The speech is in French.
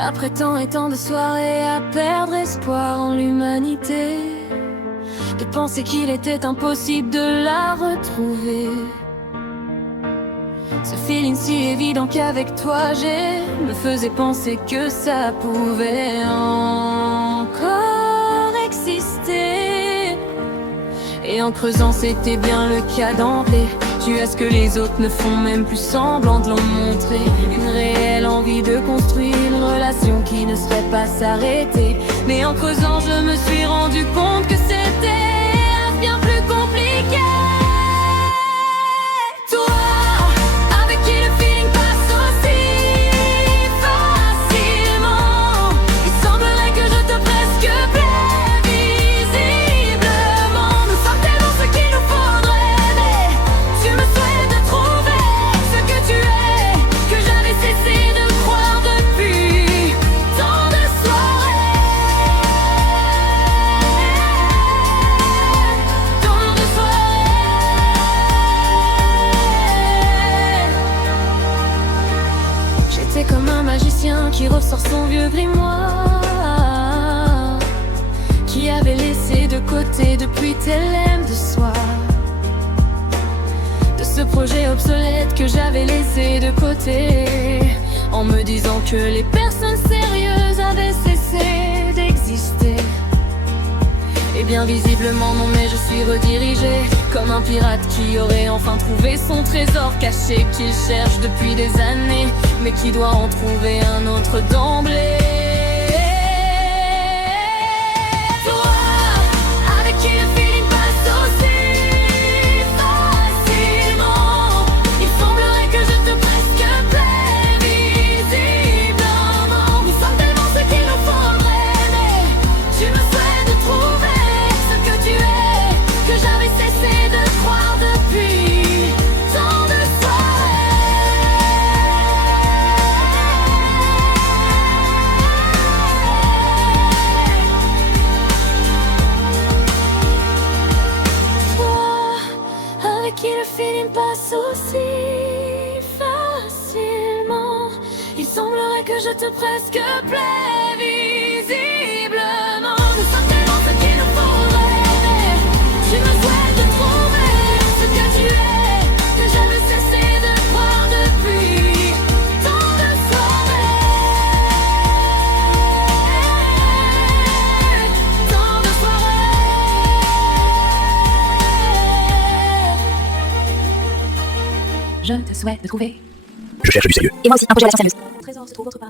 Après tant et tant de soirées à perdre espoir en l'humanité, de penser qu'il était impossible de la retrouver. Ce feeling si évident qu'avec toi j'ai me faisait penser que ça pouvait encore exister. Et en creusant c'était bien le cas d'emblée. Tu as ce que les autres ne font même plus semblant de l'en montrer. Une réelle envie de construire une relation qui ne serait pas s'arrêter. Mais en creusant je me suis rendu compte que c'était bien plus compliqué. C'est comme un magicien qui ressort son vieux grimoire, qui avait laissé de côté depuis tes lèvres de soir. De ce projet obsolète que j'avais laissé de côté, en me disant que les personnes sérieuses avaient cessé d'exister. Et bien visiblement non, mais je suis redirigé comme un pirate qui aurait enfin trouvé son trésor caché, qu'il cherche depuis des années, mais qui doit en trouver un autre d'emblée. Toi, avec qui le feeling passe aussi facilement, il semblerait que je te presque plaît visiblement. Nous sommes tellement ce qu'il nous faudrait, mais tu me souhaites de trouver ce que tu es, que j'avais cessé de croire depuis tant de qui le feeling passe aussi facilement. Il semblerait que je te presque plaît visiblement. Nous sommes tellement ce qu'il nous faudrait. Tu me souhaites de trouver ce que tu es, que j'avais cessé de croire depuis tant de soirées. Tant de soirées. Je te souhaite de trouver. Je cherche du sérieux. Et moi aussi, un projet à la science sérieuse. Le trésor se trouve autre part.